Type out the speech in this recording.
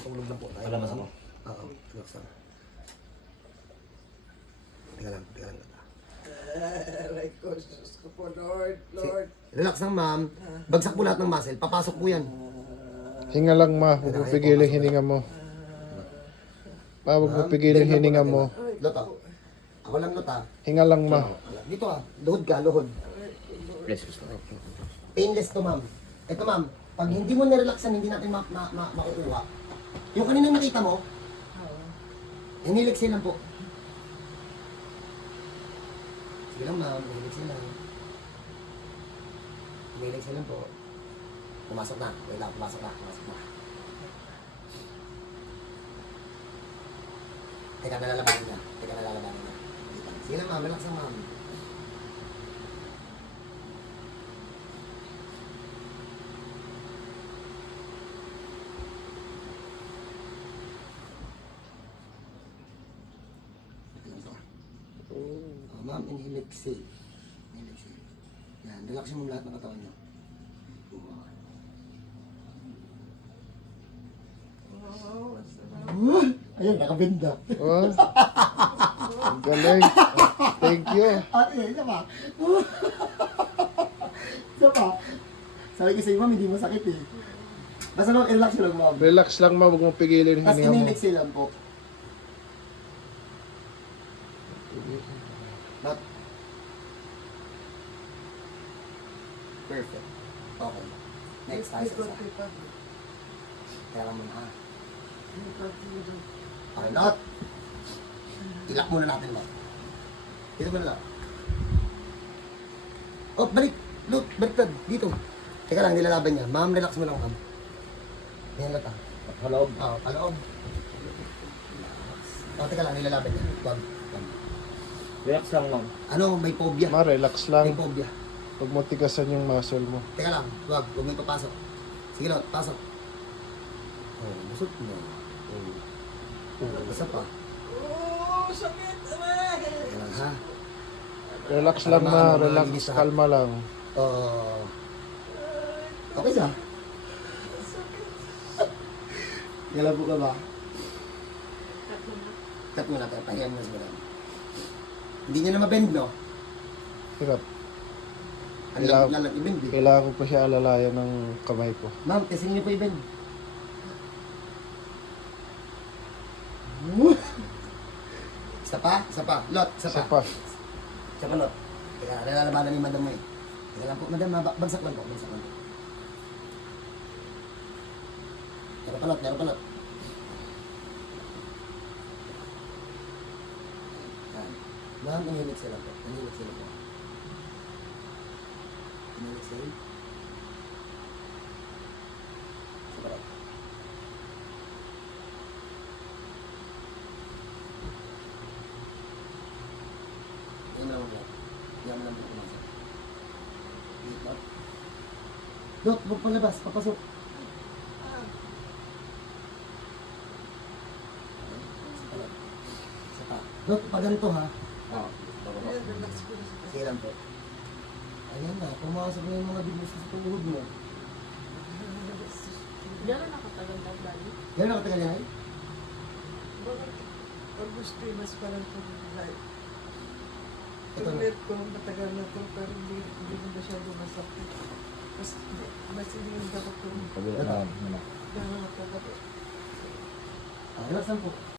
patulog lang po tayo. Palamas ako. Oo, relax lang. Teka lang. Aray ko, Diyos ko po, Lord. Relax lang, ma'am. Bagsak po lahat ng muscle. Papasok po yan. Hinga lang ma, huwag mo pigilin hininga mo. Ma, huwag mo pigilin hininga mo. Lota. Ako lang, Lota. Hinga lang ma. Dito luhod ka, luhod. Yes, gusto ko. Painless to, ma'am. Ito, ma'am. Pag hindi mo nirelaxan, hindi natin makukuha. Yung kaninang nakita mo, inilexin lang po. Sige lang, ma'am. Inilexin lang. Inilexin lang po. Pumasok na. Wait lang, pumasok na. Teka, nalalabanan niya. Sige lang, ma'am. Relax lang, ma'am. Ma'am, inhale, exhale. Yan, relaxin mo lahat ng katawan niyo. Ayun, nakabenda. Oh. Ang galing. Thank you. Isa pa. Isa pa. Sabi ko sa'yo, ma'am, hindi masakit eh. Basta lang, relax lang, ma'am. Relax lang ma, huwag mo pigilin Tapos hininga mo. inhale, exhale lang po. Not. Perfect. Okay. Next tayo sa isa. Kaya lang muna ha. Okay, not. Ilak muna natin ba? Dito muna lang. Oh, balik. Look, baliktad. Dito. Teka lang, nilalaban niya. Ma'am, relax mo lang, ma'am. Yan lang ta. Paloob. Oo, paloob. Oh, teka lang, nilalaban niya. Wag. Relax lang, ma'am. Ano, may phobia. Ma, relax May lang. phobia. Huwag mo tigasan yung muscle mo. Teka lang, wag mo ipapasok. Sige lot, pasok. Oh, busot mo. Basta pa. Oh, sakit, aray. Teka lang ha. Relax lang ma, relax. Kalma lang. Okay siya. Galabo ka ba? Cut mo na tayo, pahiyan mo sa Hindi niya na mabend, no? Hirap. Ang lamot na lang i-bend eh. Kailangan ko pa siya alalayan ng kamay ko. Ma'am, testing niyo pa i-bend. Isa pa. Lot, isa Isa pa. pa. Isa pa, Lot. Teka, nalalabanan ni madam mo eh. Teka lang po, madam, bagsak lang po. Meron pa, Lot. Yan. Ma'am, inhale exhale lang po. Inhale exhale. Isa pa, Lot. Yan lang, Lot. Yan lang po pumasok. Lot. Lot, huwag palabas. Papasok. Dok, pag ganito ha. Oo. Sige lang po. Ayan na, pumasok na yung mga bigos sa tuhod mo. Gano'n nakatagal daw dali? Gano'n nakatagal yan ay? Almost 3 months pa lang po. Ito na. Tulit ko, matagal na to, pero hindi na masyado masakit. Mas hindi yung dapat ko. Kabila na. Gano'n nakatagal. Relax lang po.